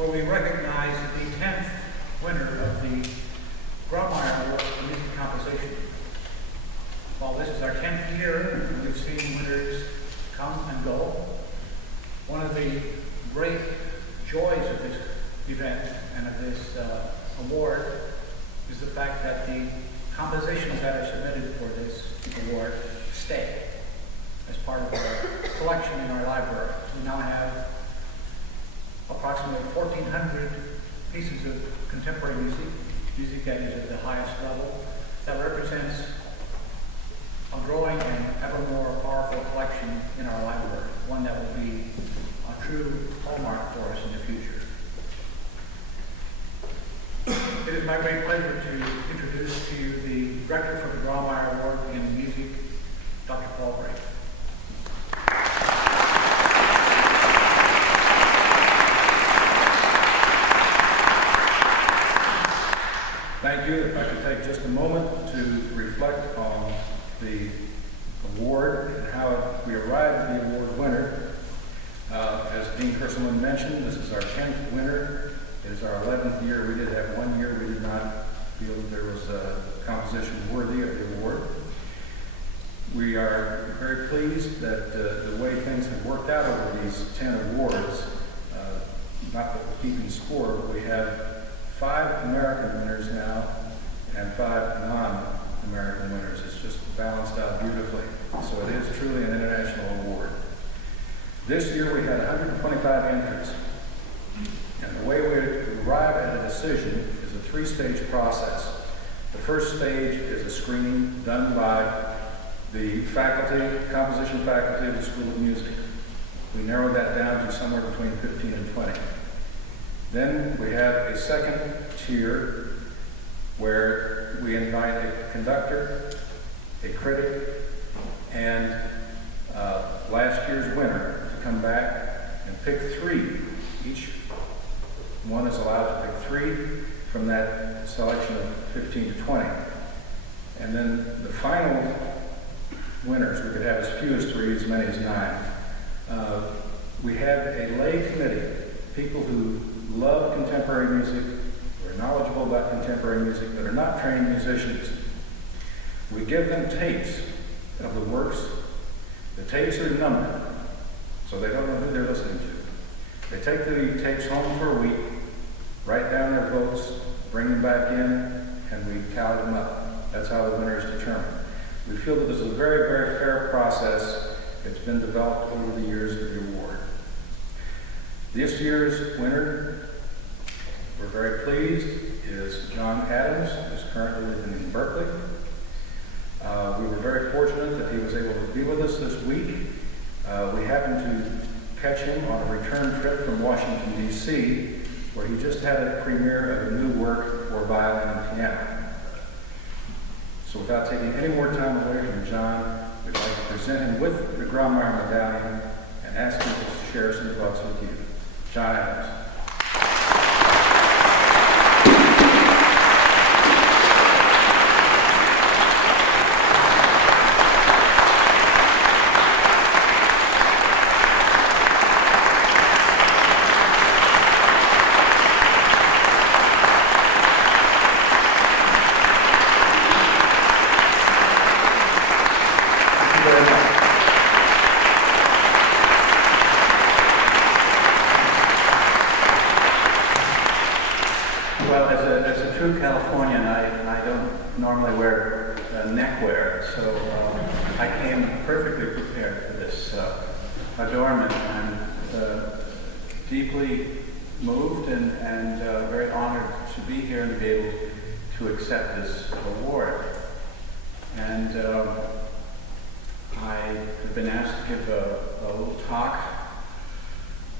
where we recognize the 10th winner of the Grawemeyer Award for Music Composition. While this is our 10th year, and we've seen winners come and go, one of the great joys of this event and of this award is the fact that the compositions that are submitted for this award stay as part of our collection in our library. We now have approximately 1,400 pieces of contemporary music that is at the highest level, that represents a growing and ever more powerful collection in our library, one that will be a true hallmark for us in the future. It is my great pleasure to introduce to you the director for the Grawemeyer Award in Music, Dr. Paul Gray. Thank you. If I could take just a moment to reflect on the award and how we arrived at the award winner. As Dean Kerselman mentioned, this is our 10th winner. It is our 11th year. We did have 1 year we did not feel that there was a composition worthy of the award. We are very pleased that the way things have worked out over these 10 awards, not that we're keeping score, but we have 5 American winners now and 5 non-American winners. It's just balanced out beautifully. So it is truly an international award. This year we had 125 entries. And the way we arrive at a decision is a 3-stage process. The first stage is a screening done by the faculty, composition faculty of the School of Music. We narrowed that down to somewhere between 15 and 20. Then we have a second tier where we invite a conductor, a critic, and last year's winner to come back and pick 3. Each one is allowed to pick 3 from that selection of 15 to 20. And then the final winners, we could have as few as 3, as many as 9. We have a lay committee, people who love contemporary music, who are knowledgeable about contemporary music, but are not trained musicians. We give them tapes of the works. The tapes are numbered, so they don't know who they're listening to. They take the tapes home for a week, write down their votes, bring them back in, and we tally them up. That's how the winner is determined. We feel that this is a very, very fair process. It's been developed over the years of the award. This year's winner, we're very pleased, is John Adams, who's currently living in Berkeley. We were very fortunate that he was able to be with us this week. We happened to catch him on a return trip from Washington, D.C., where he just had a premiere of a new work for violin and piano. So without taking any more time away from John, we'd like to present him with the Grawemeyer medallion and ask him to share some thoughts with you. John Adams. Well, as a true Californian, I don't normally wear neckwear, so I came perfectly prepared for this adornment. I'm deeply moved and very honored to be here and be able to accept this award. And I have been asked to give a little talk,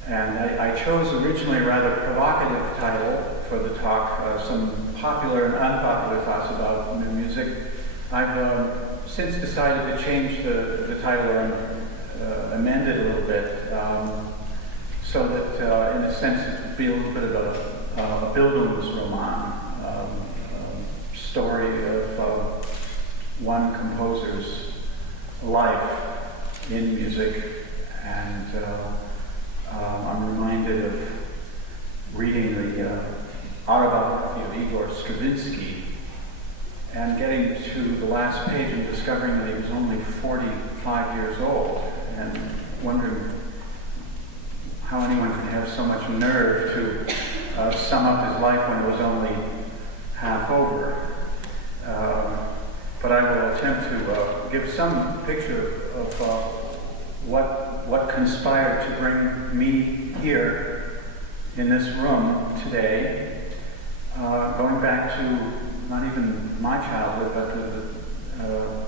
and I chose originally a rather provocative title for the talk, some popular and unpopular thoughts about new music. I've since decided to change the title and amend it a little bit so that, in a sense, it would be a little bit of a Bildungsroman, story of one composer's life in music. And I'm reminded of reading getting to the last page and discovering that he was only 45 years old, and wondering how anyone could have so much nerve to sum up his life when it was only half over. But I will attempt to give some picture of what conspired to bring me here in this room today, going back to not even my childhood, but the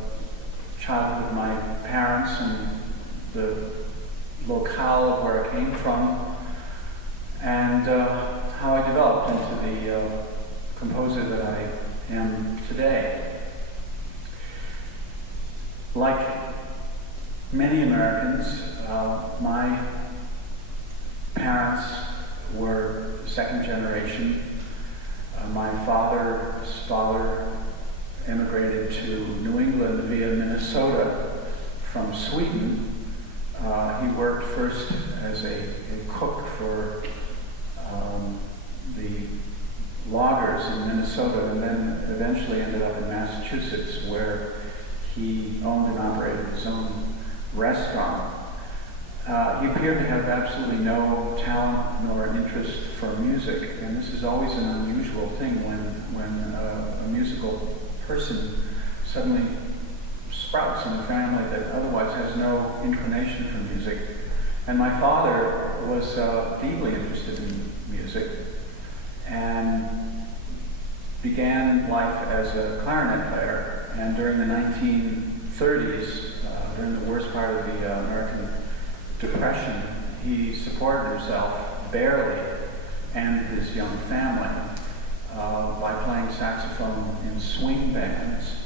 childhood of my parents and the locale of where I came from, and how I developed into the composer that I am today. Like many Americans, my parents were second generation. My father's father immigrated to New England via Minnesota from Sweden. He worked first as a cook for the loggers in Minnesota, and then eventually ended up in Massachusetts, where he owned and operated his own restaurant. He appeared to have absolutely no talent nor an interest for music, and this is always an unusual thing when a musical person suddenly sprouts in a family that otherwise has no inclination for music. And my father was deeply interested in music and began life as a clarinet player. And during the 1930s, during the worst part of the American Depression, he supported himself barely and his young family by playing saxophone in swing bands.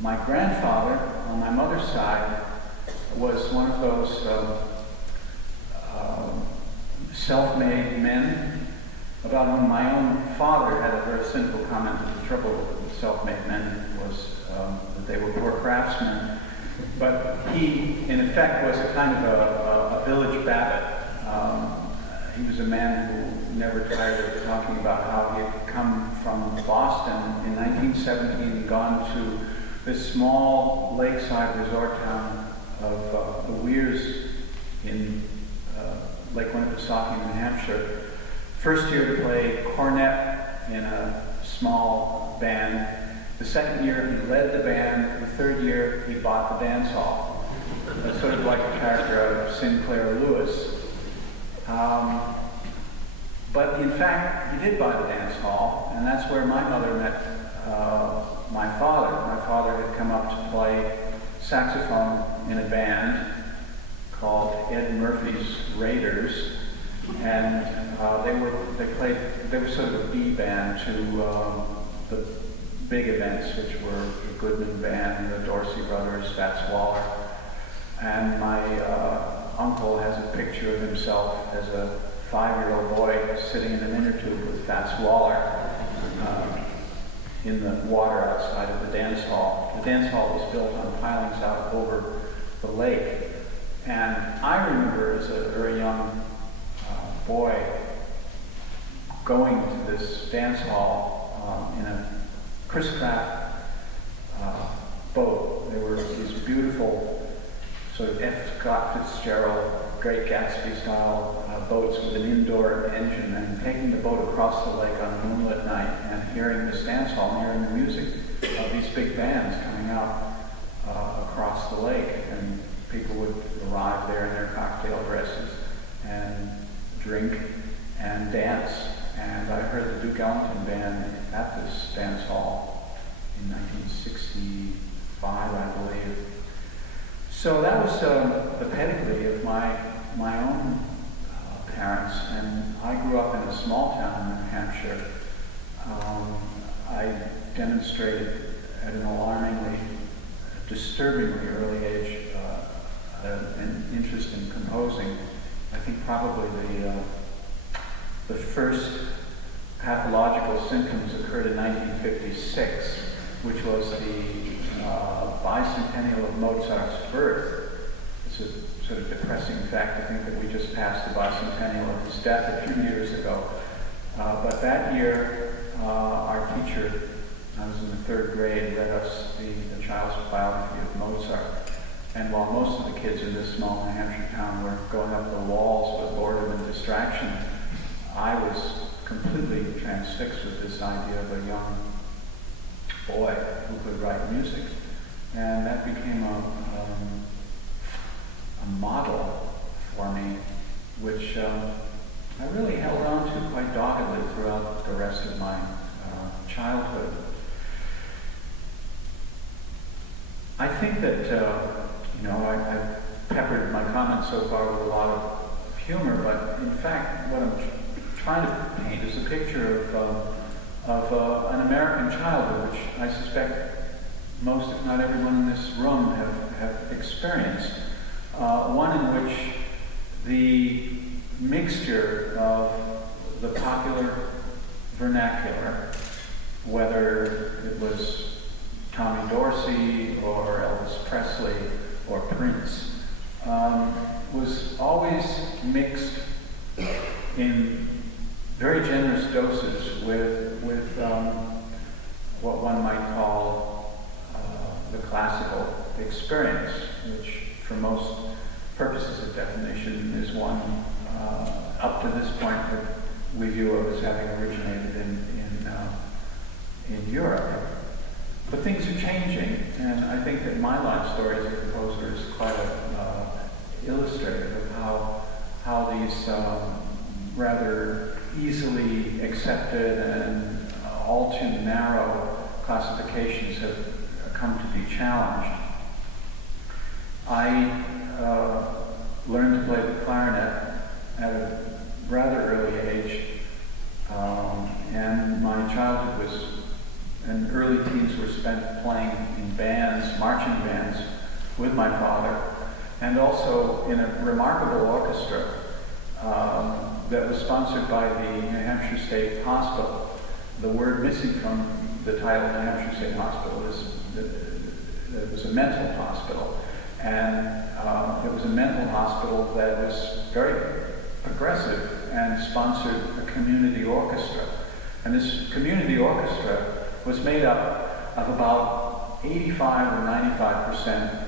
My grandfather, on my mother's side, was one of those self-made men about whom my own father had a very cynical comment that the trouble with self-made men was that they were poor craftsmen. But he, in effect, was a kind of a village Babbitt. He was a man who never tired of talking about how he had come from Boston in 1917 and gone to this small lakeside resort town of the Weirs in Lake Winnipesaukee, New Hampshire. First year to play cornet in a small band. The second year he led the band. The third year he bought the dance hall. That's sort of like the character of Sinclair Lewis. But in fact, he did buy the dance hall, and that's where my mother met my father. My father had come up to play saxophone in a band called Ed Murphy's Raiders, and they were sort of a B band to the big events, which were the Goodman Band, the Dorsey Brothers, Fats Waller. And my uncle has a picture of himself as a 5-year-old boy sitting in an inner tube with Fats Waller in the water outside of the dance hall. The dance hall was built on pilings out over the lake. And I remember as a very young boy going to this dance hall in a Chris Craft boat. There were these beautiful sort of F. Scott Fitzgerald, Great Gatsby style boats with an indoor engine, and taking the boat across the lake on a moonlit night and hearing this dance hall and hearing the music of these big bands coming out across the lake. And people would arrive there in their cocktail dresses and drink and dance. And I heard the Duke Ellington Band at this dance hall in 1965, I believe. So that was the pedigree of my own parents, and I grew up in a small town in New Hampshire. I demonstrated at an alarmingly, disturbingly early age an interest in composing. I think probably the first pathological symptoms occurred in 1956, which was the bicentennial of Mozart's birth. It's a sort of depressing fact to think that we just passed the bicentennial of his death a few years ago. But that year, our teacher I was in the 3rd grade, read us the child's biography of Mozart. And while most of the kids in this small New Hampshire town were going up the walls with boredom and distraction, I was completely transfixed with this idea of a young boy who could write music. And that became a model for me, which I really held on to quite doggedly throughout the rest of my childhood. I think that, I've peppered my comments so far with a lot of humor, but in fact, what I'm trying to paint is a picture of an American childhood, which I suspect most, if not everyone in this room, have experienced. One in which the mixture of the popular vernacular, whether it was Tommy Dorsey or Elvis Presley or Prince, was always mixed in very generous doses with what one might call the classical experience, which for most purposes of definition is one up to this point that we view it as having originated in Europe. But things are changing, and I think that my life story as a composer is quite illustrative of how these rather easily accepted and all too narrow classifications have come to be challenged. I learned to play the clarinet at a rather early age, and my childhood and early teens were spent playing in bands, marching bands, with my father, and also in a remarkable orchestra that was sponsored by the New Hampshire State Hospital. The word missing from the title New Hampshire State Hospital is that it was a mental hospital. And it was a mental hospital that was very progressive and sponsored a community orchestra. And this community orchestra was made up of about 85 or 95%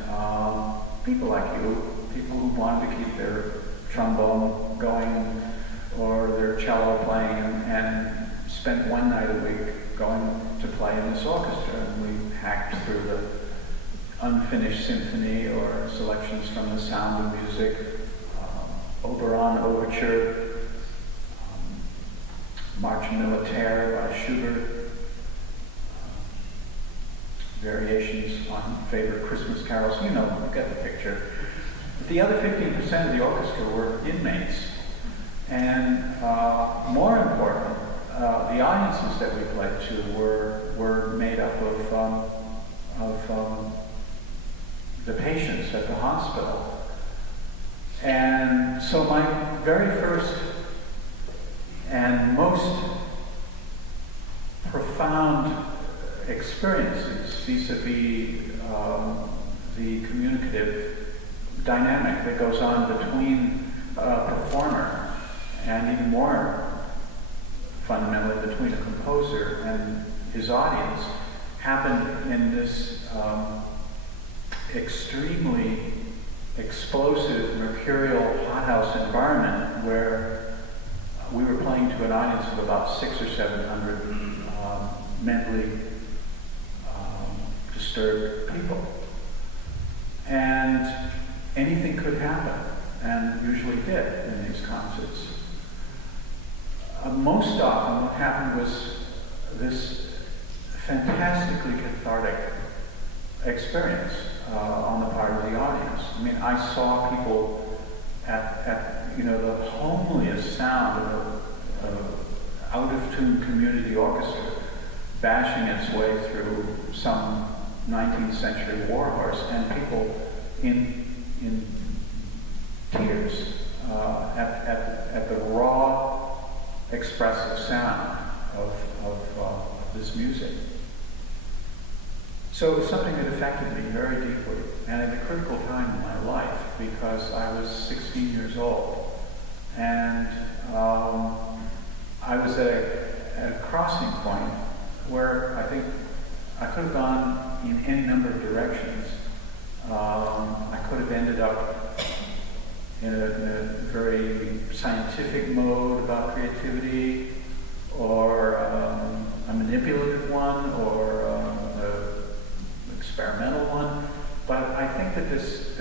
people like you, people who wanted to keep their trombone going or their cello playing and spent one night a week going to play in this orchestra. And we hacked through the unfinished symphony or selections from The Sound of Music, Oberon Overture, March Militaire by Schubert, variations on favorite Christmas carols. You get the picture. But the other 15% of the orchestra were inmates. And more important, the audiences that we played to were made up of the patients at the hospital. And so my very first and most profound experiences vis-a-vis the communicative dynamic that goes on between a performer and even more fundamentally between a composer and his audience happened in this extremely explosive, mercurial hothouse environment where we were playing to an audience of about 600 or 700 mentally disturbed people. And anything could happen, and usually did in these concerts. Most often what happened was this fantastically cathartic experience on the part of the audience. I mean, I saw people at the homeliest sound of an out-of-tune community orchestra bashing its way through some 19th century war horse, and people in tears at the raw, expressive sound of this music. So it was something that affected me very deeply, and at a critical time in my life, because I was 16 years old, and I was at a crossing point where I think I could have gone in any number of directions. I could have ended up in a very scientific mode about creativity, or a manipulative one, or an experimental one. But I think that this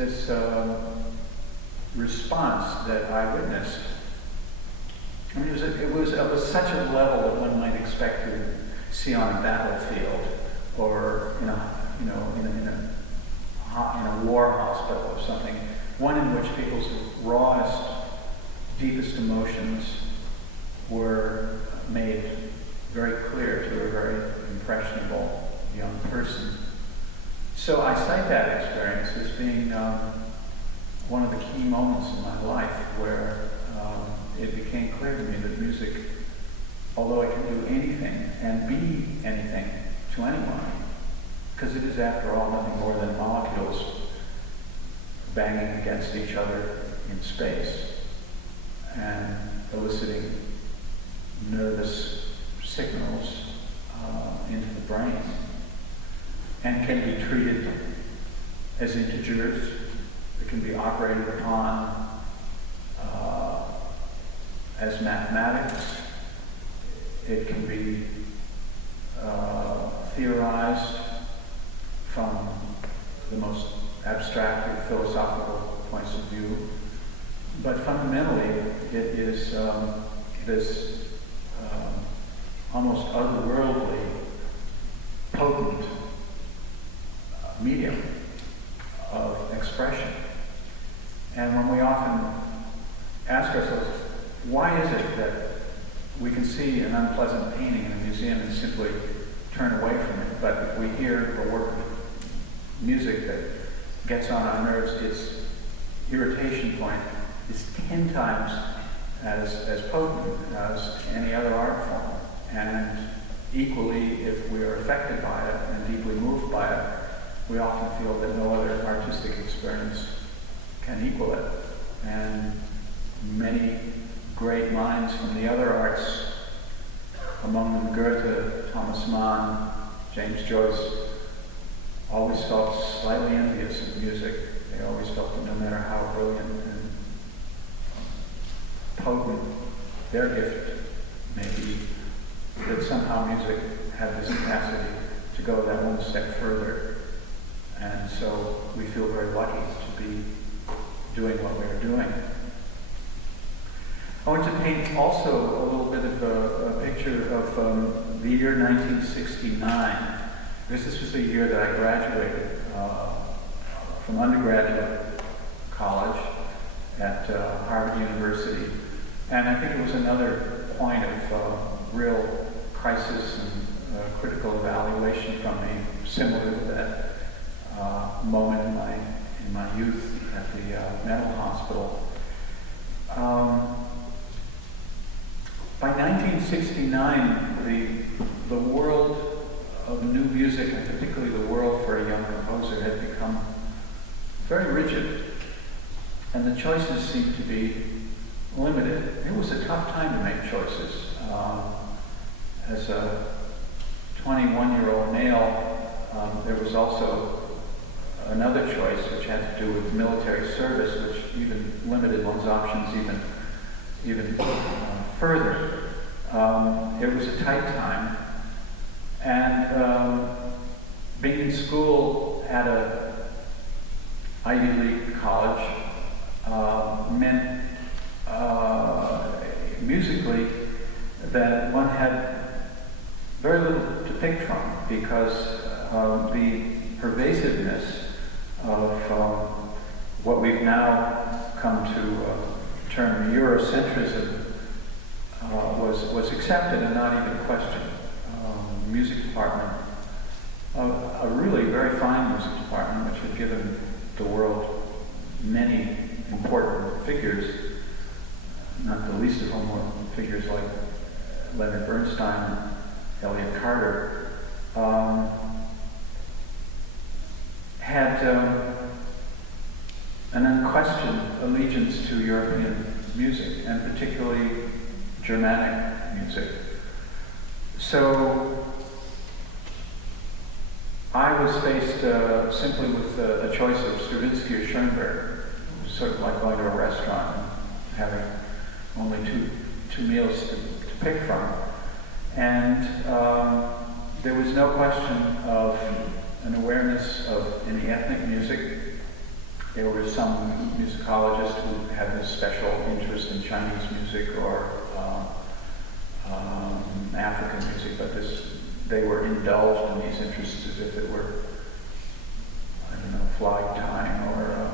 response that I witnessed, I mean, it was of such a level that one might expect to see on a battlefield, or in a war hospital or something. One in which people's rawest, deepest emotions were made very clear to a very impressionable young person. So I cite that experience as being one of the key moments in my life where it became clear to me that music, although it can do anything and be anything to anyone, because it is, after all, nothing more than molecules banging against each other in space and eliciting nervous signals into the brain, and can be treated as integers. It can be operated upon as mathematics. It can be theorized from the most abstract or philosophical points of view. But fundamentally, it is this almost otherworldly, potent medium of expression. And when we often ask ourselves, why is it that we can see an unpleasant painting in a museum and simply turn away from it, but if we hear a work of music that gets on our nerves, its irritation point is 10 times as potent as any other art form. And equally, if we are affected by it and deeply moved by it, we often feel that no other artistic experience can equal it. And many great minds from the other arts, among them Goethe, Thomas Mann, James Joyce, always felt slightly envious of music. They always felt that no matter how brilliant and potent their gift may be, that somehow music had this capacity to go that one step further. And so we feel very lucky to be doing what we're doing. I want to paint also a little bit of a picture of the year 1969. This was the year that I graduated from undergraduate college at Harvard University. And I think it was another point of real crisis and critical evaluation from me, similar to that moment in my youth at the mental hospital. By 1969, the world of new music, and particularly the world for a young composer, had become very rigid, and the choices seemed to be limited. It was a tough time to make choices. As a 21-year-old male, there was also another choice which had to do with military service, which even limited one's options even further. It was a tight time, and being in school at a Ivy League college meant musically that one had very little to pick from, because the pervasiveness of what we've now come to term Eurocentrism was accepted and not even questioned. Music department, a really very fine music department, which had given the world many important figures, not the least of whom were figures like Leonard Bernstein and Elliott Carter, had an unquestioned allegiance to European music, and particularly Germanic music. So I was faced simply with a choice of Stravinsky or Schoenberg. It was sort of like going to a restaurant and having only two meals to pick from. And there was no question of an awareness of any ethnic music. There were some musicologists who had a special interest in Chinese music or African music, but they were indulged in these interests as if it were, I don't know, flag tying or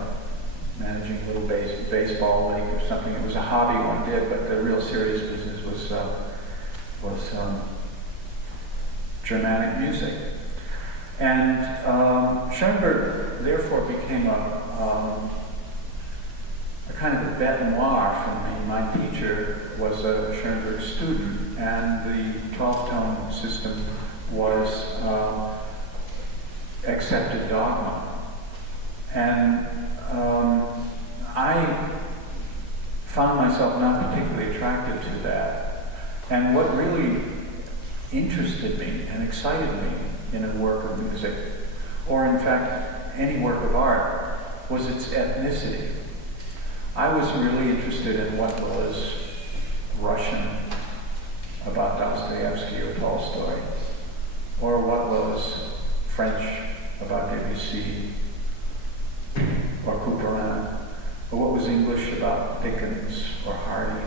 managing a little baseball league or something. It was a hobby one did, but the real serious business was Germanic music. And Schoenberg therefore became a kind of a bête noire for me. My teacher was a Schoenberg student, and the 12-tone system was accepted dogma. And I found myself not particularly attracted to that. And what really interested me and excited me in a work of music, or in fact any work of art, was its ethnicity. I was really interested in what was Russian about Dostoevsky or Tolstoy, or what was French about Debussy or Couperin, or what was English about Dickens or Hardy,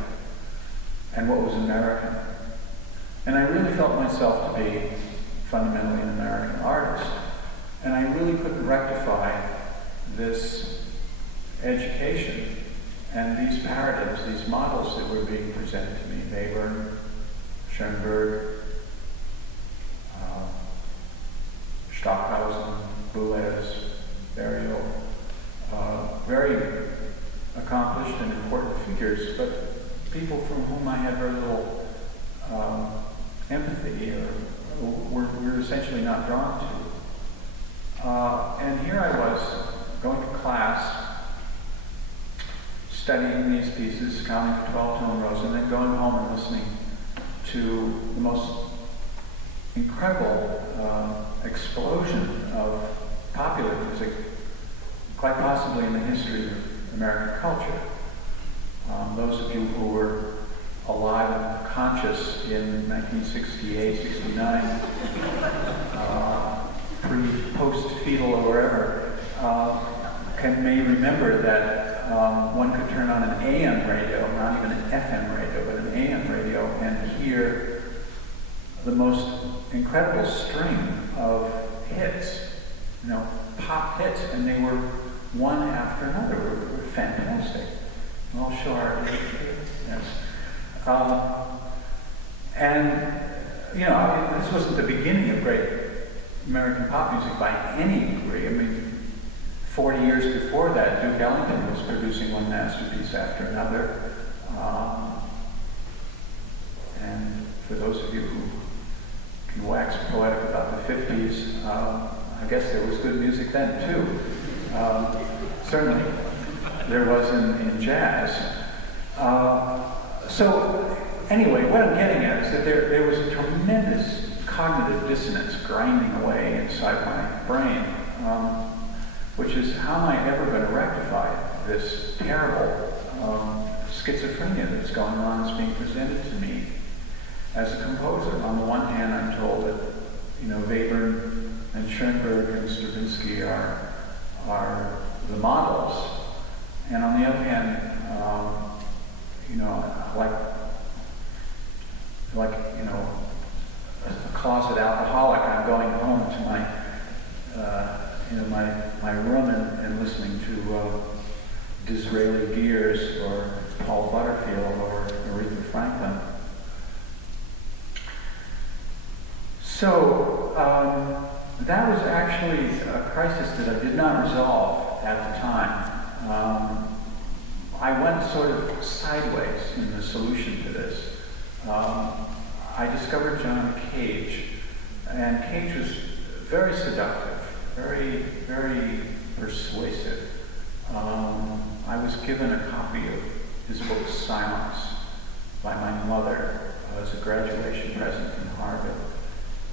and what was American. And I really felt myself to be fundamentally an American artist. And I really couldn't rectify this education and these paradigms, these models that were being presented to me. Webern, Schoenberg, Stockhausen, Boulez, Berio, very accomplished and important figures, but people from whom I had very little empathy or were essentially not drawn to. And here I was going to class, studying these pieces, counting 12-tone rows, and then going home and listening to the most incredible explosion of popular music, quite possibly in the history of American culture. Those of you who were alive and conscious in 1968, 69, post-fetal or wherever, may remember that one could turn on an AM radio, not even an FM radio, but an AM radio, and hear the most incredible string of hits, pop hits, and they were one after another. Were fantastic. I'll show our yes. This wasn't the beginning of great American pop music by any degree. I mean, 40 years before that, Duke Ellington was producing one masterpiece after another. And for those of you who can wax poetic about the 50s, I guess there was good music then too. Certainly, there was in jazz. So anyway, what I'm getting at is that there was a tremendous cognitive dissonance grinding away inside my brain, which is how am I ever going to rectify this terrible schizophrenia that's going on, that's being presented to me as a composer. On the one hand, I'm told that Webern and Schoenberg and Stravinsky are the models, and on the other hand, like a closet alcoholic, I'm going home to my room and listening to Disraeli Gears or Paul Butterfield or Aretha Franklin. So that was actually a crisis that I did not resolve at the time. I went sort of sideways in the solution to this. I discovered John Cage, and Cage was very seductive, very, very persuasive. I was given a copy of his book Silence by my mother as a graduation present from Harvard.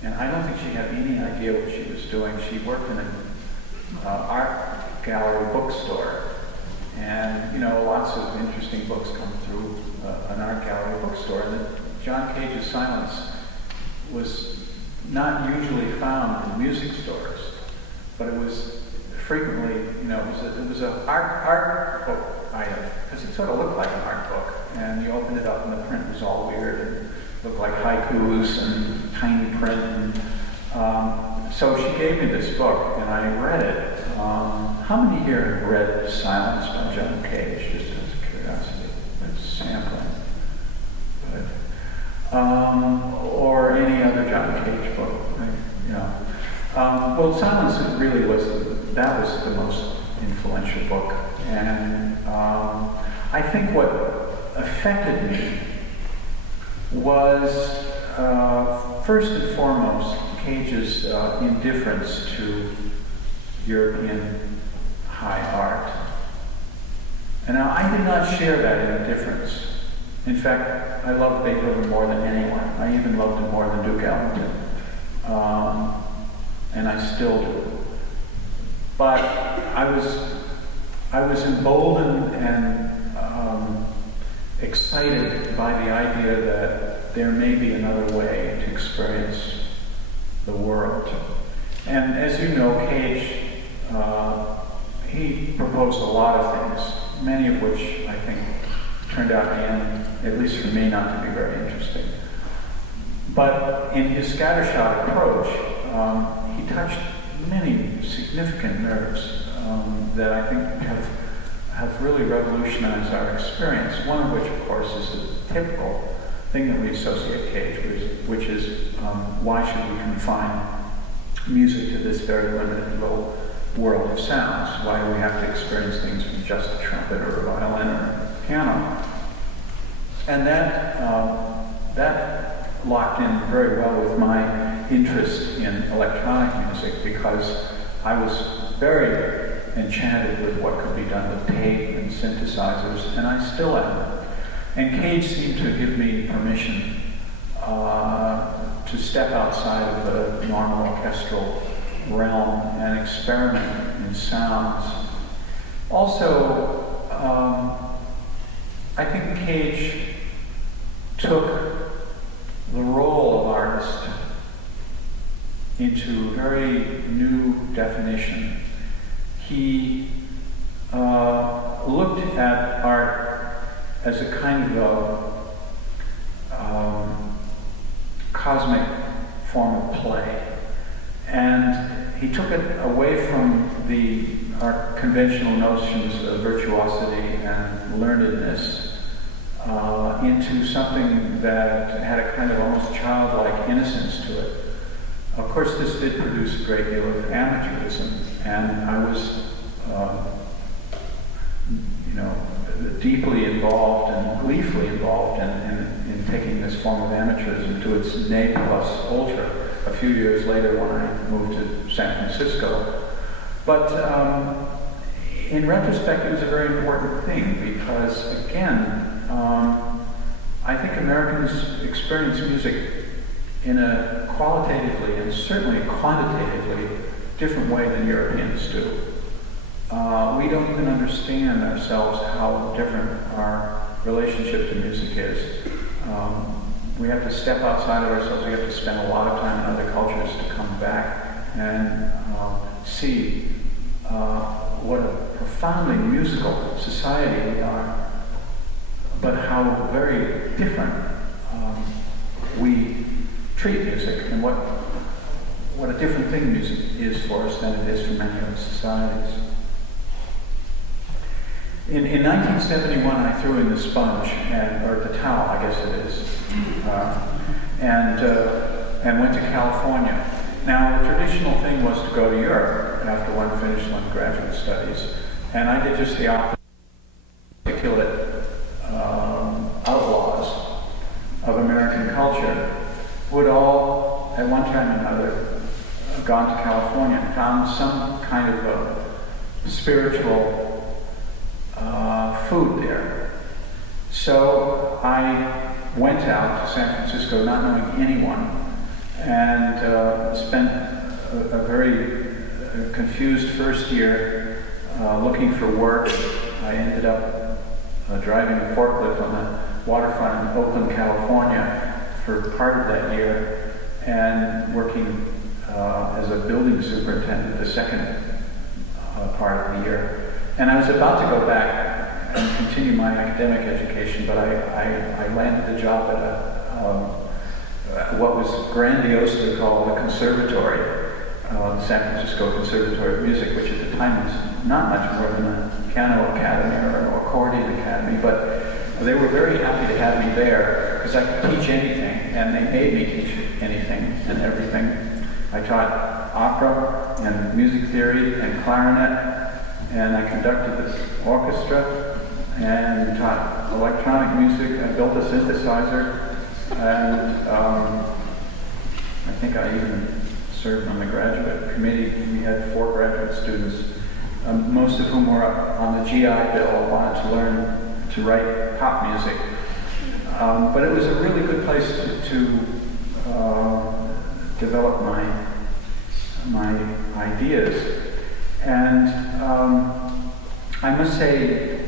And I don't think she had any idea what she was doing. She worked in an art gallery bookstore. And, you know, lots of interesting books come through an art gallery bookstore. And John Cage's Silence was not usually found in music stores, but it was frequently, you know, it was an art book item, because it sort of looked like an art book. And you opened it up and the print was all weird and looked like haikus and tiny print. And, so she gave me this book and I read it. How many here have read Silence by John Cage, just out of curiosity? It's sampling. Good. Or any other John Cage book, you know. Well, Silence really was, that was the most influential book. And I think what affected me was, first and foremost, Cage's indifference to European high art. And now, I did not share that indifference. In fact, I loved Beethoven more than anyone. I even loved him more than Duke Ellington. And I still do. But I was emboldened and excited by the idea that there may be another way to experience the world. And as you know, Cage, he proposed a lot of things, many of which I think turned out in the end, at least for me, not to be very interesting. But in his scattershot approach, he touched many significant nerves that I think have really revolutionized our experience. One of which, of course, is the typical thing that we associate Cage with, which is why should we confine music to this very limited little world of sounds? Why do we have to experience things from just a trumpet or a violin or a piano? And that locked in very well with my interest in electronic music, because I was very enchanted with what could be done with tape and synthesizers, and I still am. And Cage seemed to give me permission to step outside of the normal orchestral realm and experiment in sounds. Also, I think Cage took the role of artist into very new definition. He looked at art as a kind of cosmic form of play. And he took it away from our conventional notions of virtuosity and learnedness into something that had a kind of almost childlike innocence to it. Of course, this did produce a great deal of amateurism, and I was, deeply involved and gleefully involved in taking this form of amateurism to its ne plus ultra a few years later when I moved to San Francisco. But in retrospect, it was a very important thing because, again, I think Americans experience music in a qualitatively and certainly quantitatively different way than Europeans do. We don't even understand ourselves how different our relationship to music is. We have to step outside of ourselves. We have to spend a lot of time in other cultures to come back and see what a profoundly musical society we are, but how very different we treat music, and what a different thing music is for us than it is for many other societies. In 1971, I threw in the sponge, or the towel, I guess it is, and went to California. Now, the traditional thing was to go to Europe after one finished one's graduate studies, and I did just the opposite. Articulate outlaws of American culture who had all, at one time or another, gone to California and found some kind of a spiritual food there. So I went out to San Francisco not knowing anyone and spent a very confused first year looking for work. I ended up driving a forklift on the waterfront in Oakland, California for part of that year, and working as a building superintendent the second part of the year. And I was about to go back and continue my academic education, but I landed a job at what was grandiosely called a conservatory, the San Francisco Conservatory of Music, which at the time was not much more than a piano academy or an accordion academy, but they were very happy to have me there because I could teach anything, and they made me teach anything and everything. I taught opera and music theory and clarinet, and I conducted the orchestra and taught electronic music. I built a synthesizer, and I think I even served on the graduate committee. We had 4 graduate students, most of whom were on the GI Bill, wanted to learn to write pop music. But it was a really good place to develop my ideas. And I must say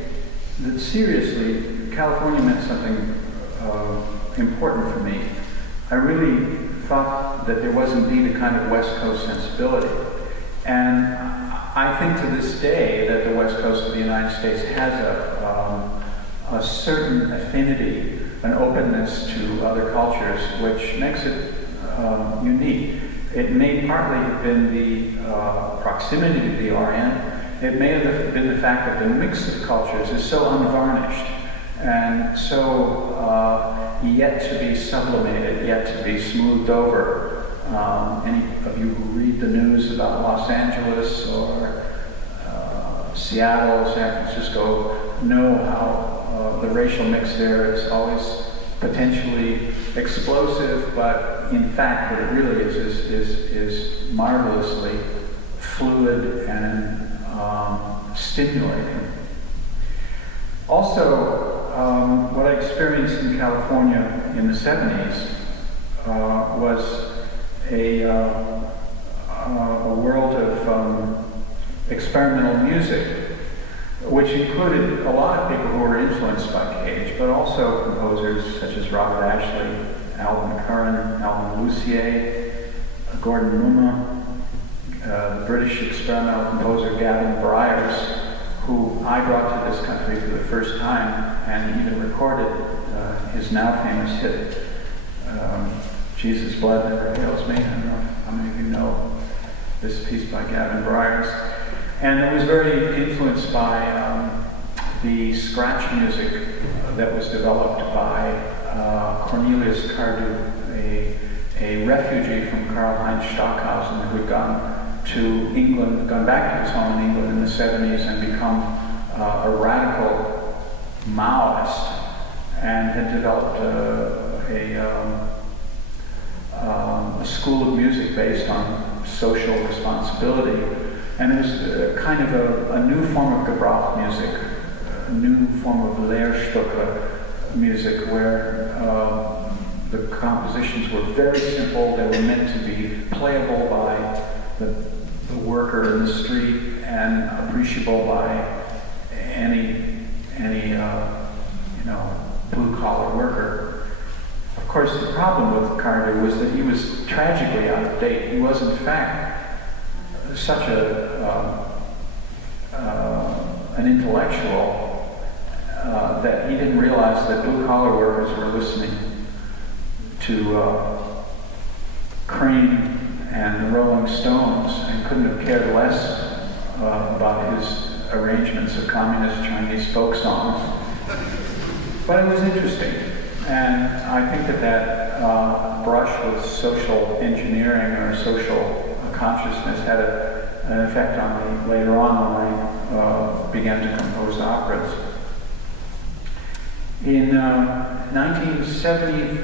that seriously, California meant something important for me. I really thought that there was indeed a kind of West Coast sensibility. And I think to this day that the West Coast of the United States has a certain affinity, an openness to other cultures, which makes it unique. It may partly have been the proximity to the Orient. It may have been the fact that the mix of cultures is so unvarnished and so yet to be sublimated, yet to be smoothed over. Any of you who read the news about Los Angeles or Seattle, San Francisco, know how the racial mix there is always potentially explosive, but in fact what it really is marvelously fluid and stimulating. Also, what I experienced in California in the 70s was a world of experimental music, which included a lot of people who were influenced by Cage, but also composers such as Robert Ashley, Alvin Curran, Alvin Lucier, Gordon Muma, the British experimental composer Gavin Bryars, who I brought to this country for the first time and even recorded his now famous hit, Jesus' Blood Never Fails Me. I don't know how many of you know this piece by Gavin Bryars. And it was very influenced by the scratch music that was developed by Cornelius Cardew, a refugee from Karl-Heinz Stockhausen who had gone back to his home in England in the 70s and become a radical Maoist, and had developed a school of music based on social responsibility. And it was kind of a new form of Gebrauch music, a new form of Lehrstücke music, where the compositions were very simple. They were meant to be playable by the worker in the street and appreciable by any blue-collar worker. Of course, the problem with Cardew was that he was tragically out of date. He was, in fact, such an intellectual that he didn't realize that blue-collar workers were listening to Cream and the Rolling Stones and couldn't have cared less about his arrangements of communist Chinese folk songs. But it was interesting, and I think that brush with social engineering or social consciousness had an effect on me later on when I began to compose operas. In 1970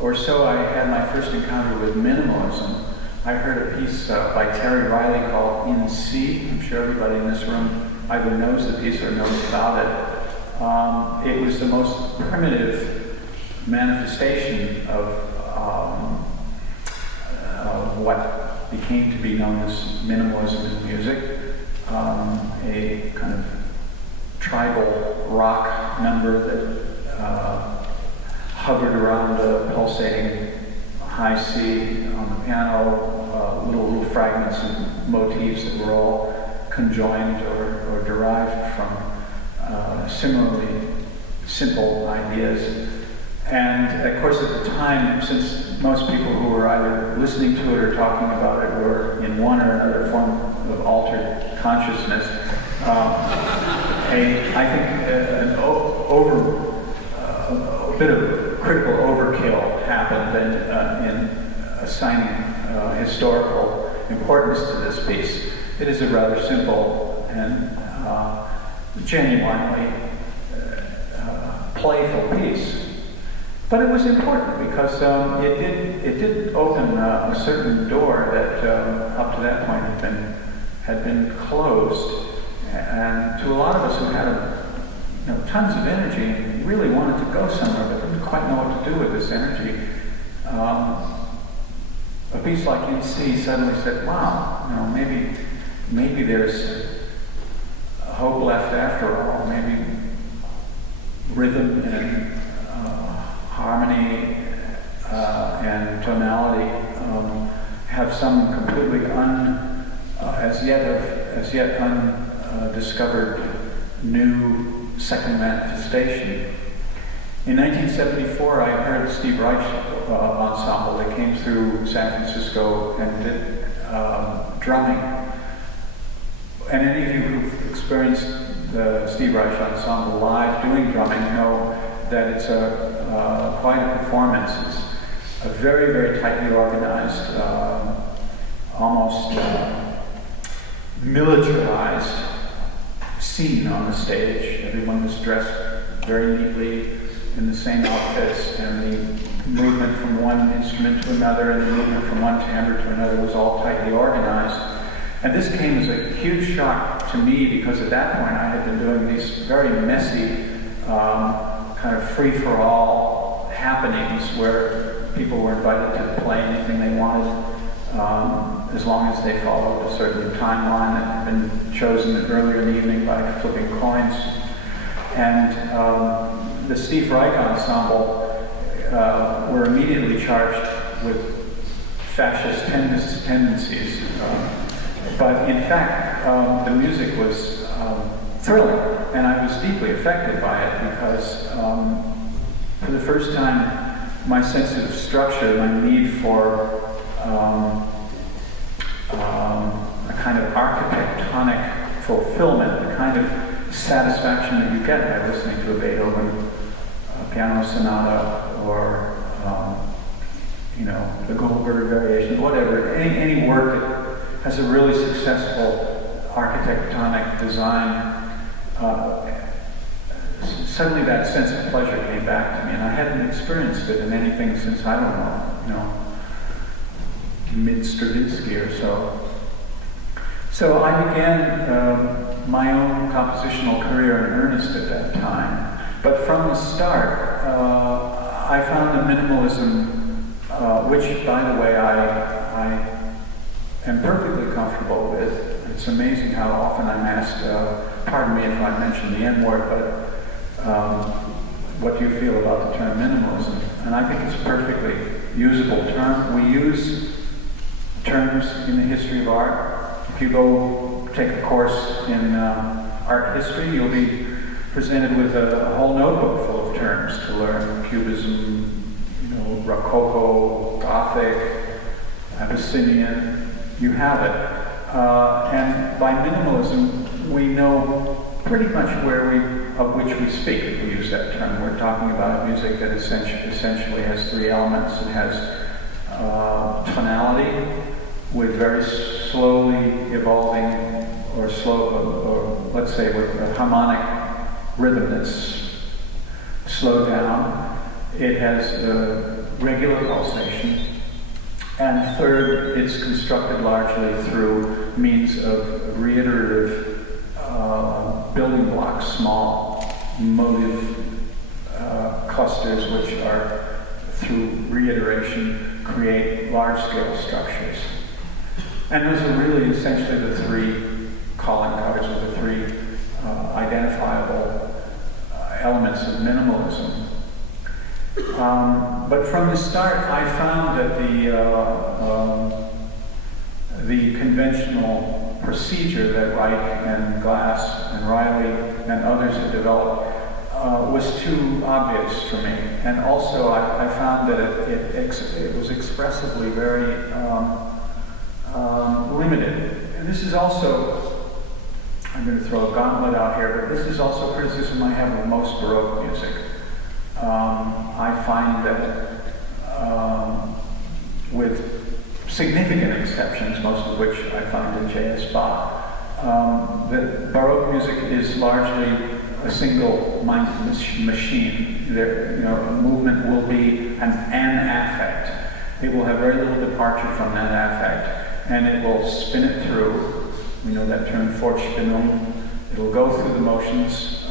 or so, I had my first encounter with minimalism. I heard a piece by Terry Riley called In C. I'm sure everybody in this room either knows the piece or knows about it. It was the most primitive manifestation of what became to be known as minimalism in music, a kind of tribal rock number that hovered around a pulsating high C on the piano, little fragments and motifs that were all conjoined or derived from similarly simple ideas. And of course at the time, since most people who were either listening to it or talking about it were in one or another form of altered consciousness, I think a bit of critical overkill happened in assigning historical importance to this piece. It is a rather simple and genuinely playful piece. But it was important because it did open a certain door that up to that point had been closed, and to a lot of us who had tons of energy and really wanted to go somewhere but didn't quite know what to do with this energy. A piece like In C suddenly said, "Wow, maybe there's hope left after all. Maybe rhythm and harmony and tonality have some completely as yet undiscovered new second manifestation." In 1974, I heard Steve Reich ensemble. They came through San Francisco and did drumming. And any of you who've experienced the Steve Reich ensemble live doing drumming know that it's quite a performance. It's a very, very tightly organized, almost militarized scene on the stage. Everyone was dressed very neatly in the same outfits, and the movement from one instrument to another and the movement from one timbre to another was all tightly organized. And this came as a huge shock to me because at that point I had been doing these very messy kind of free-for-all happenings where people were invited to play anything they wanted as long as they followed a certain timeline that had been chosen earlier in the evening by flipping coins. And the Steve Reich ensemble were immediately charged with fascist tendencies. But in fact, the music was thrilling, and I was deeply affected by it because for the first time, my sense of structure, my need for a kind of architectonic fulfillment, the kind of satisfaction that you get by listening to a Beethoven piano sonata or the Goldberg variation, whatever, any work that has a really successful architectonic design. Suddenly that sense of pleasure came back to me, and I hadn't experienced it in anything since, I don't know, mid-Stravinsky or so. So I began my own compositional career in earnest at that time. But from the start, I found that minimalism, which, by the way, I am perfectly comfortable with. It's amazing how often I'm asked, pardon me if I mention the N-word, but what do you feel about the term minimalism? And I think it's a perfectly usable term. We use terms in the history of art. If you go take a course in art history, you'll be presented with a whole notebook full of terms to learn. Cubism, Rococo, Gothic, Abyssinian, you have it. And by minimalism, we know pretty much of which we speak if we use that term. We're talking about music that essentially has three elements. It has tonality with very slowly evolving or let's say with a harmonic rhythm that's slowed down. It has regular pulsation. And third, it's constructed largely through means of reiterative building blocks, small motive clusters, which are through reiteration, create large-scale structures. And those are really essentially the three calling cards, or the three identifiable elements of minimalism. But from the start, I found that the conventional procedure that Reich and Glass and Riley and others had developed was too obvious for me. And also, I found that it was expressively very limited. And this is also, I'm going to throw a gauntlet out here, but this is also criticism I have of most Baroque music. I find that with significant exceptions, most of which I find in J.S. Bach, that Baroque music is largely a single-minded machine. A movement will be an affect. It will have very little departure from that affect, and it will spin it through. We know that term, Fortspinnung. It will go through the motions,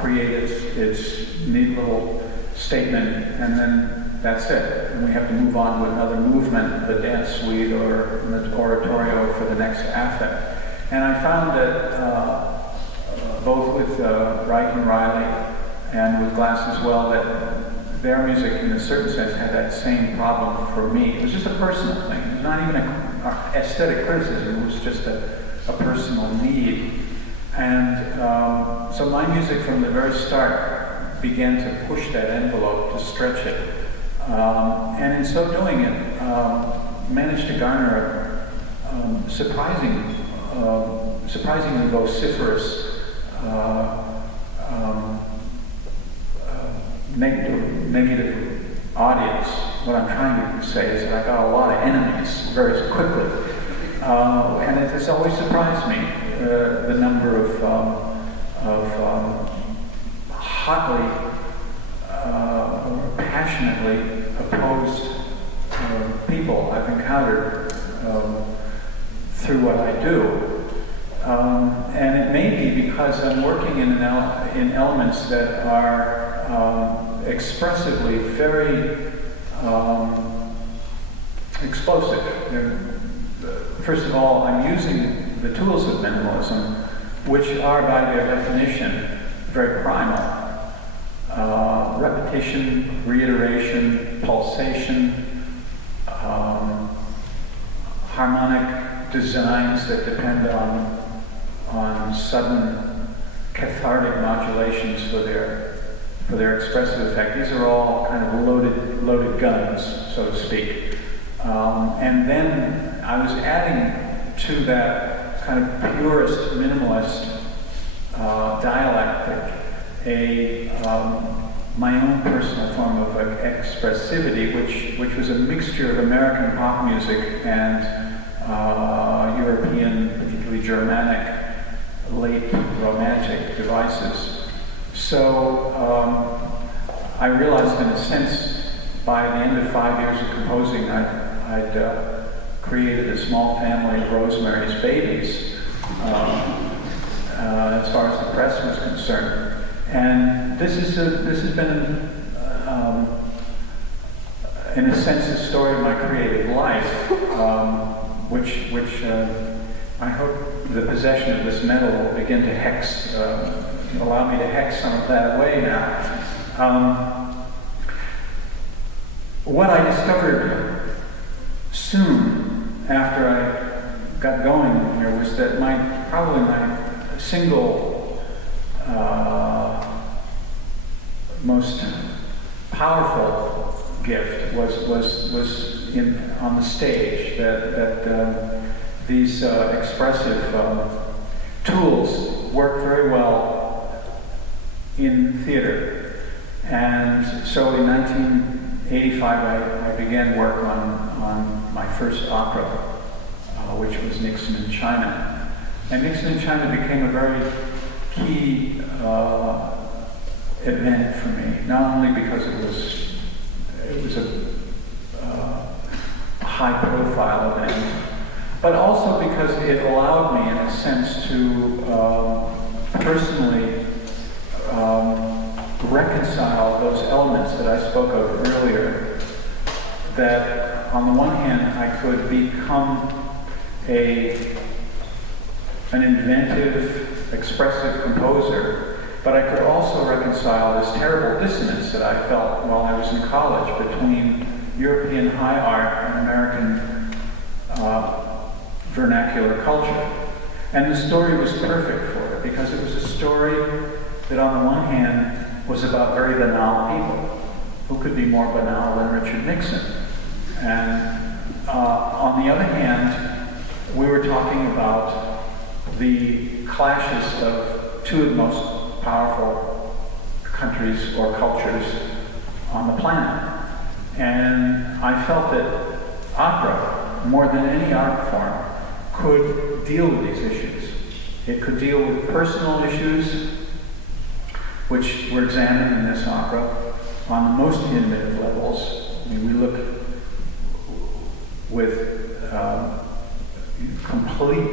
create its neat little statement, and then that's it. And we have to move on to another movement, the dance suite or the oratorio for the next affect. And I found that both with Reich and Riley and with Glass as well, that their music in a certain sense had that same problem for me. It was just a personal thing. It was not even an aesthetic criticism. It was just a personal need. And so my music from the very start began to push that envelope, to stretch it. And in so doing it, managed to garner a surprisingly vociferous negative audience. What I'm trying to say is that I got a lot of enemies very quickly. And it has always surprised me, the number of hotly, passionately opposed people I've encountered through what I do. And it may be because I'm working in elements that are expressively very explosive. First of all, I'm using the tools of minimalism, which are by their definition very primal. Repetition, reiteration, pulsation, harmonic designs that depend on sudden cathartic modulations for their expressive effect. These are all kind of loaded guns, so to speak. And then I was adding to that kind of purist minimalist dialectic my own personal form of expressivity, which was a mixture of American pop music and European, particularly Germanic, late romantic devices. So I realized, in a sense, by the end of 5 years of composing, I'd created a small family of Rosemary's Babies, as far as the press was concerned. And this has been, in a sense, the story of my creative life, which I hope the possession of this medal will begin to hex, allow me to hex some of that away now. What I discovered soon after I got going here was that probably my single most powerful gift was on the stage. That these expressive tools work very well in theater, and so in 1985 I began work on my first opera, which was Nixon in China, and Nixon in China became a very key event for me, not only because it was a high-profile event, but also because it allowed me, in a sense, to personally reconcile those elements that I spoke of earlier that on the one hand I could become an inventive, expressive composer, but I could also reconcile this terrible dissonance that I felt while I was in college between European high art and American vernacular culture. And the story was perfect for it, because it was a story that on the one hand was about very banal people. Who could be more banal than Richard Nixon? And on the other hand, we were talking about the clashes of two of the most powerful countries or cultures on the planet. And I felt that opera, more than any art form, could deal with these issues. It could deal with personal issues, which were examined in this opera on the most intimate of levels. I mean, we look with complete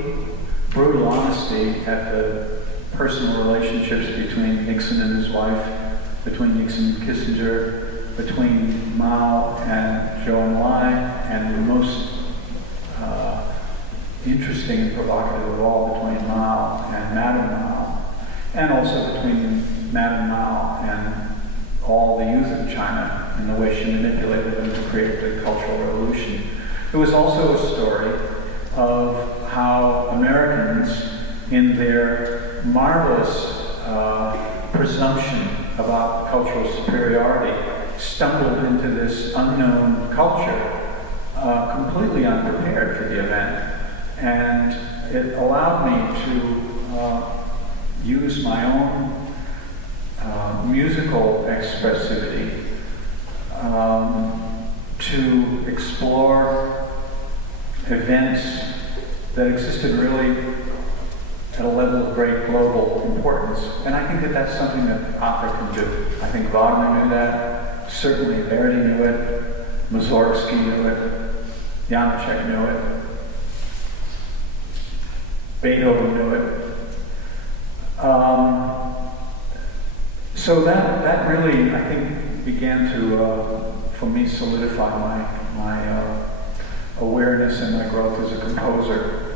brutal honesty at the personal relationships between Nixon and his wife, between Nixon and Kissinger, between Mao and Zhou Enlai, and the most interesting and provocative of all, between Mao and Madame Mao, and also between Madame Mao and all the youth of China in the way she manipulated them to create the Cultural Revolution. It was also a story of how Americans, in their marvelous presumption about cultural superiority, stumbled into this unknown culture completely unprepared for the event. And it allowed me to use my own musical expressivity to explore events that existed really at a level of great global importance. And I think that that's something that opera can do. I think Wagner knew that, certainly Verdi knew it, Mussorgsky knew it, Janacek knew it, Beethoven knew it. So that really, I think, began to, for me, solidify my awareness and my growth as a composer.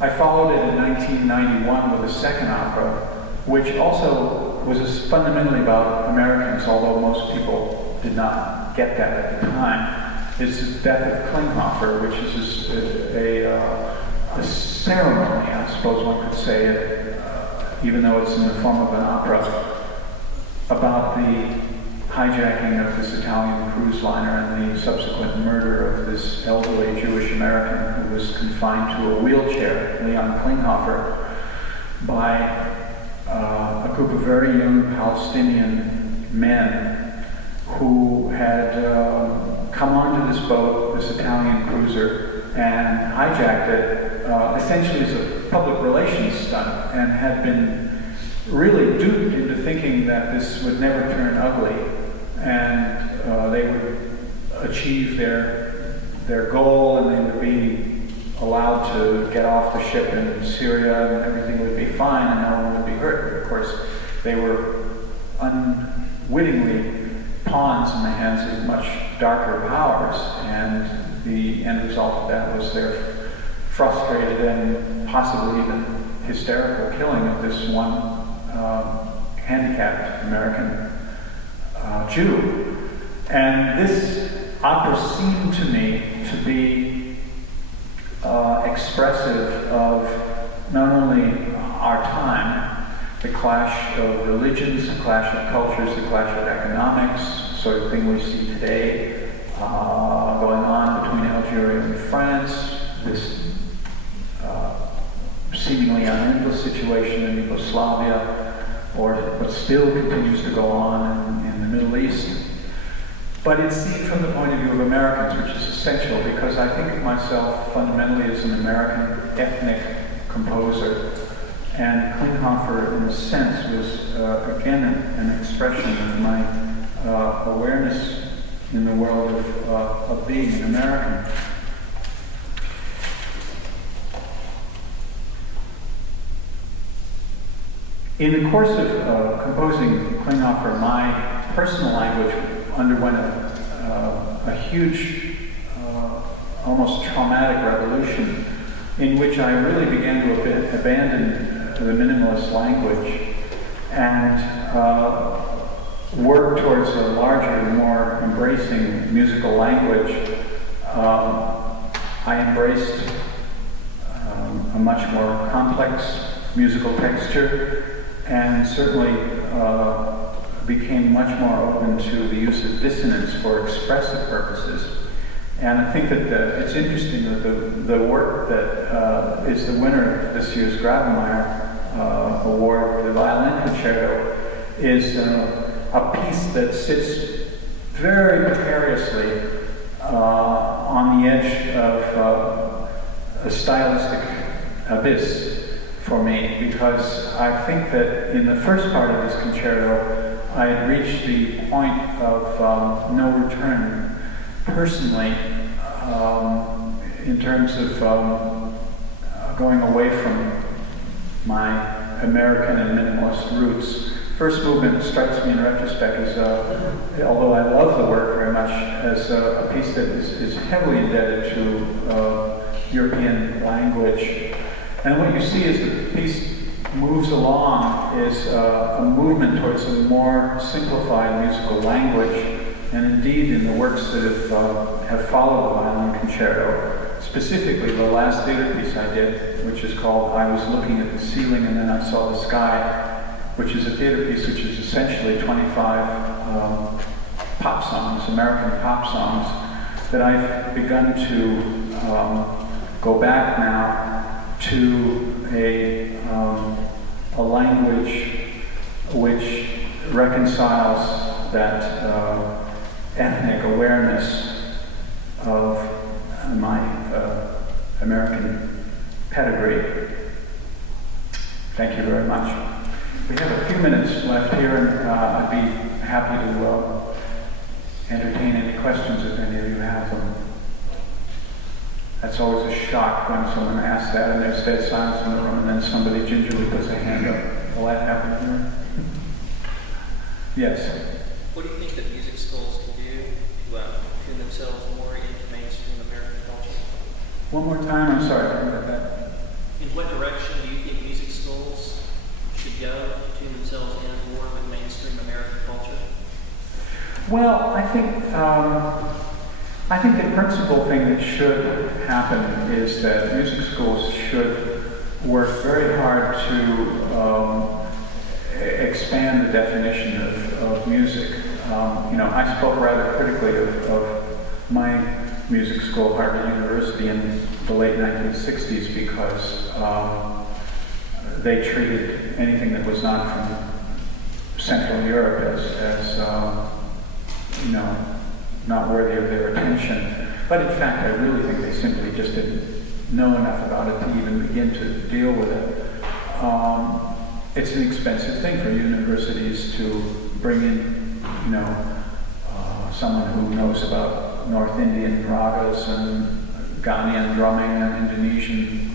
I followed it in 1991 with a second opera, which also was fundamentally about Americans, although most people did not get that at the time. It's The Death of Klinghoffer, which is a ceremony, I suppose one could say it, even though it's in the form of an opera, about the hijacking of this Italian cruise liner and the subsequent murder of this elderly Jewish American who was confined to a wheelchair, Leon Klinghoffer, by a group of very young Palestinian men who had come onto this boat, this Italian cruiser, and hijacked it essentially as a public relations stunt, and had been really duped into thinking that this would never turn ugly, and they would achieve their goal, and they would be allowed to get off the ship in Syria, and everything would be fine, and no one would be hurt. But of course, they were unwittingly pawns in the hands of much darker powers, and the end result of that was their frustrated and possibly even hysterical killing of this one handicapped American Jew. And this opera seemed to me to be expressive of not only our time, the clash of religions, the clash of cultures, the clash of economics, sort of thing we see today going on between Algeria and France, this seemingly unendless situation in Yugoslavia, or what still continues to go on in the Middle East. But it's seen from the point of view of Americans, which is essential, because I think of myself fundamentally as an American ethnic composer. And Klinghoffer, in a sense, was again an expression of my awareness in the world of being an American. In the course of composing Klinghoffer, my personal language underwent a a huge, almost traumatic revolution in which I really began to abandon the minimalist language and work towards a larger, more embracing musical language. I embraced a much more complex musical texture, and certainly became much more open to the use of dissonance for expressive purposes. And I think that it's interesting that the work that is the winner of this year's Grawemeyer Award, the Violin Concerto, is a piece that sits very precariously on the edge of a stylistic abyss for me, because I think that in the first part of this concerto, I had reached the point of no return personally, in terms of going away from my American and minimalist roots. First movement strikes me in retrospect as, although I love the work very much, as a piece that is heavily indebted to European language. And what you see as the piece moves along is a movement towards a more simplified musical language. And indeed, in the works that have followed the Violin Concerto, specifically the last theater piece I did, which is called I Was Looking at the Ceiling and Then I Saw the Sky, which is a theater piece which is essentially 25 pop songs, American pop songs, that I've begun to go back now to a language which reconciles that ethnic awareness of my American pedigree. Thank you very much. We have a few minutes left here, and I'd be happy to entertain any questions if any of you have them. That's always a shock when someone asks that and there's dead silence in the room and then somebody gingerly puts a hand up. Will that happen here? Yes? What do you think that music schools can do to tune themselves more into mainstream American culture? One more time, I'm sorry, I didn't get that. In what direction do you think music schools should go to tune themselves in more with mainstream American culture? Well, I think the principal thing that should happen is that music schools should work very hard to expand the definition of music. I spoke rather critically of my music school, Harvard University, in the late 1960s because they treated anything that was not from Central Europe as not worthy of their attention. But in fact, I really think they simply just didn't know enough about it to even begin to deal with it. It's an expensive thing for universities to bring in, someone who knows about North Indian ragas and Ghanaian drumming and Indonesian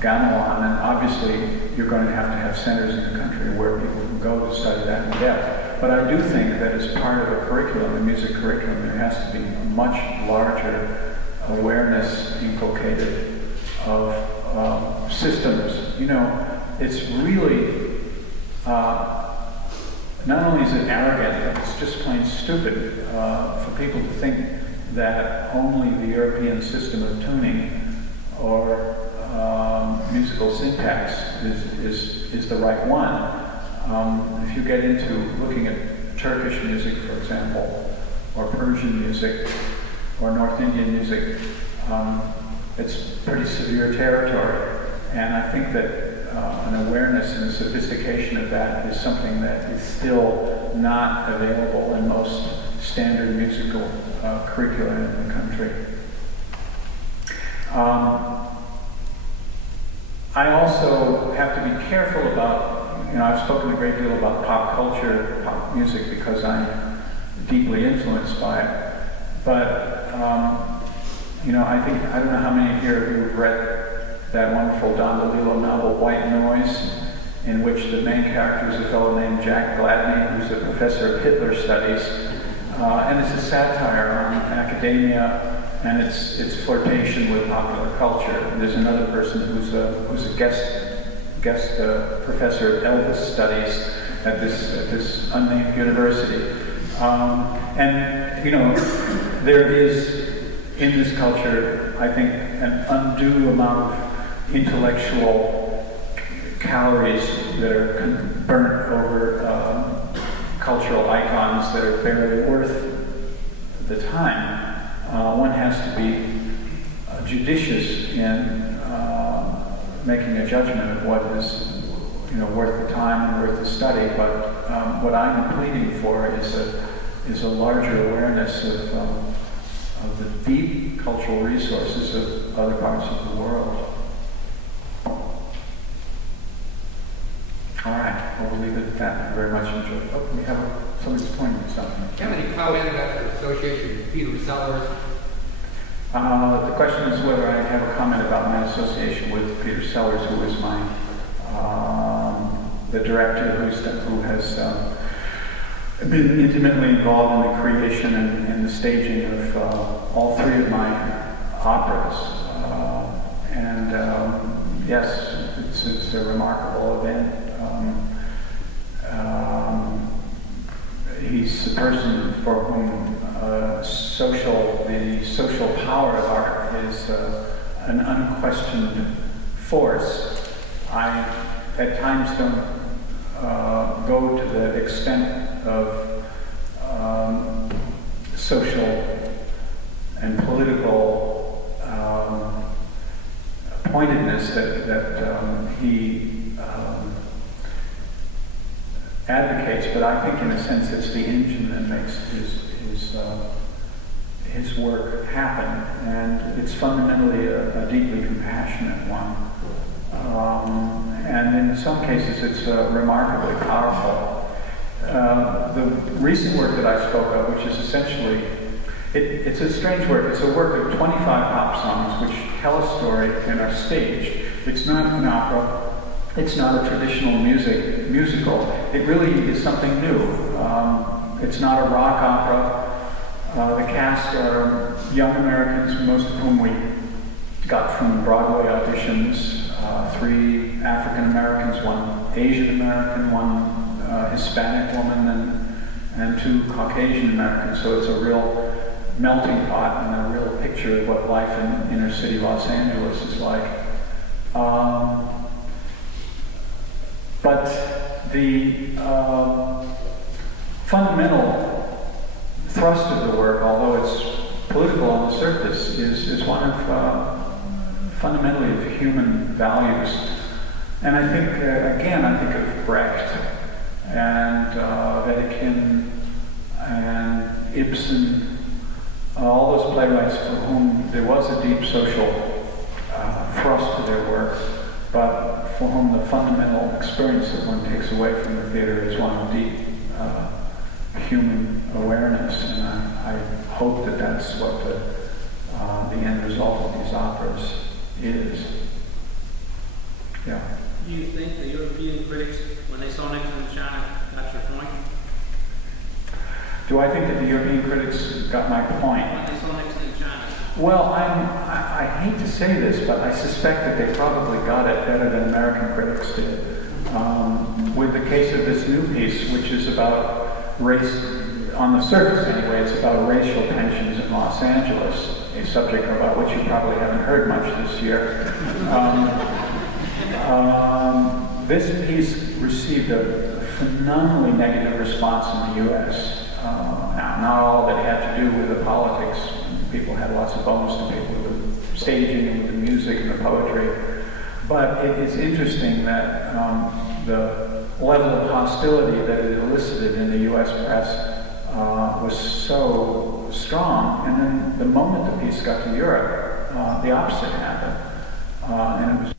gamelan, and obviously you're going to have centers in the country where people can go to study that in depth. But I do think that as part of a curriculum, a music curriculum, there has to be a much larger awareness inculcated of systems. It's really, not only is it arrogant, it's just plain stupid for people to think that only the European system of tuning or musical syntax is the right one. If you get into looking at Turkish music, for example, or Persian music, or North Indian music, it's pretty severe territory. And I think that an awareness and sophistication of that is something that is still not available in most standard musical curricula in the country. I also have to be careful about, I've spoken a great deal about pop culture, pop music, because I'm deeply influenced by it. But, I don't know how many here who've read that wonderful Don DeLillo novel, White Noise, in which the main character is a fellow named Jack Gladney, who's a professor of Hitler studies. and it's a satire on academia and its flirtation with popular culture. And there's another person who's a guest professor of Elvis studies at this unnamed university. And you know, there is in this culture, I think, an undue amount of intellectual calories that are burnt over cultural icons that are barely worth the time. One has to be judicious in making a judgment of what is, you know, worth the time and worth the study. But what I'm pleading for is a larger awareness of the deep cultural resources of other parts of the world. All right, we'll leave it at that. I very much enjoyed. Oh, we have somebody's pointing at something. Do you have any comment about the association with Peter Sellers? The question is whether I have a comment about my association with Peter Sellers, who is my the director who has been intimately involved in the creation and the staging of all three of my operas. Yes, it's a remarkable event. He's the person for whom the social power of art is an unquestioned force. I, at times, don't go to the extent of social and political pointedness that he advocates, but I think in a sense it's the engine that makes his work happen, and it's fundamentally a deeply compassionate one. And in some cases it's remarkably powerful. The recent work that I spoke of, which is essentially, it's a strange work. It's a work of 25 pop songs which tell a story and are staged. It's not an opera. It's not a traditional musical. It really is something new. It's not a rock opera. The cast are young Americans, most of whom we got from Broadway auditions. 3 African Americans, 1 Asian American, 1 Hispanic woman, and 2 Caucasian Americans. So it's a real melting pot and a real picture of what life in inner city Los Angeles is like. But the fundamental thrust of the work, although it's political on the surface, is one of fundamentally of human values. And I think, again, I think of Brecht and Wedekind and Ibsen, all those playwrights for whom there was a deep social thrust to their work, but for whom the fundamental experience that one takes away from the theater is one of deep human awareness. And I hope that that's what the end result of these operas is. Yeah. Do you think the European critics, when they saw Nixon in China, got your point? Do I think that the European critics got my point? When they saw Nixon in China? Well, I hate to say this, but I suspect that they probably got it better than American critics did. With the case of this new piece, which is about race, on the surface anyway, it's about racial tensions in Los Angeles, a subject about which you probably haven't heard much this year. This piece received a phenomenally negative response in the U.S. Now, not all of it had to do with the politics. People had lots of bones to pick with the staging and with the music and the poetry. But it is interesting that the level of hostility that it elicited in the U.S. press was so strong. And then the moment the piece got to Europe, the opposite happened. And it was